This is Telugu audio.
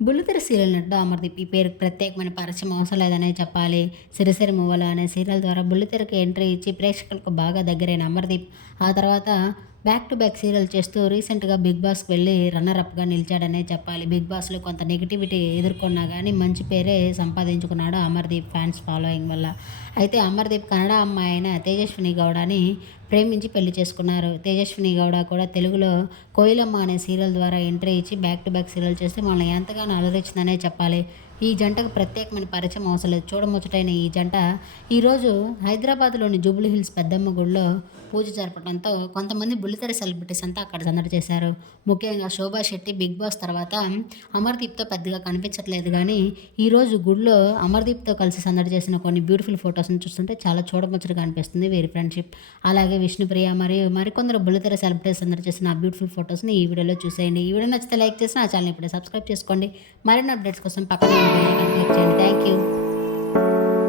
బుల్లితెర సీరియల్ నటుడు అమర్దీప్ ఈ పేరుకు ప్రత్యేకమైన పరిచయం అవసరం లేదనే చెప్పాలి. సిరిసిరి మువ్వల అనే సీరియల్ ద్వారా బుల్లితెరకు ఎంట్రీ ఇచ్చి ప్రేక్షకులకు బాగా దగ్గరైన అమర్దీప్ ఆ తర్వాత బ్యాక్ టు బ్యాక్ సీరియల్ చేస్తూ రీసెంట్గా బిగ్ బాస్కి వెళ్ళి రన్నర్ అప్గా నిలిచాడనే చెప్పాలి. బిగ్ బాస్లో కొంత నెగిటివిటీ ఎదుర్కొన్నా కానీ మంచి పేరే సంపాదించుకున్నాడు అమర్దీప్ ఫ్యాన్స్ ఫాలోయింగ్ వల్ల. అయితే అమర్దీప్ కన్నడ అమ్మాయి అయిన తేజస్విని గౌడని ప్రేమించి పెళ్ళి చేసుకున్నారు. తేజస్విని గౌడ కూడా తెలుగులో కోయిలమ్మ అనే సీరియల్ ద్వారా ఎంట్రీ ఇచ్చి బ్యాక్ టు బ్యాక్ సీరియల్ చేస్తే మనల్ని ఎంతగానో అలరించిందనే చెప్పాలి. ఈ జంటకు ప్రత్యేకమైన పరిచయం అవసరం లేదు. చూడముచ్చటైన ఈ జంట ఈరోజు హైదరాబాద్లోని జూబ్లీ హిల్స్ పెద్దమ్మ గుడిలో పూజ జరపడంతో కొంతమంది బుల్లితెర సెలబ్రిటీస్ అంతా అక్కడ సందడి చేశారు. ముఖ్యంగా శోభా శెట్టి బిగ్ బాస్ తర్వాత అమర్దీప్తో పెద్దగా కనిపించట్లేదు కానీ ఈరోజు గుడిలో అమర్దీప్తో కలిసి సందడి చేసిన కొన్ని బ్యూటిఫుల్ ఫొటోస్ని చూస్తుంటే చాలా చూడముచ్చటగా అనిపిస్తుంది వీరి ఫ్రెండ్షిప్. అలాగే విష్ణుప్రియ మరియు మరికొందరు బుల్లితెర సెలబ్రిటీస్ సందడి చేసిన ఆ బ్యూటిఫుల్ ఫొటోస్ని ఈ వీడియోలో చూసేయండి. ఈ వీడియో నచ్చితే లైక్ చేసి నా ఛానల్ ఇప్పుడే సబ్స్క్రైబ్ చేసుకోండి. మరిన్ని అప్డేట్స్ కోసం పక్కన Thank you.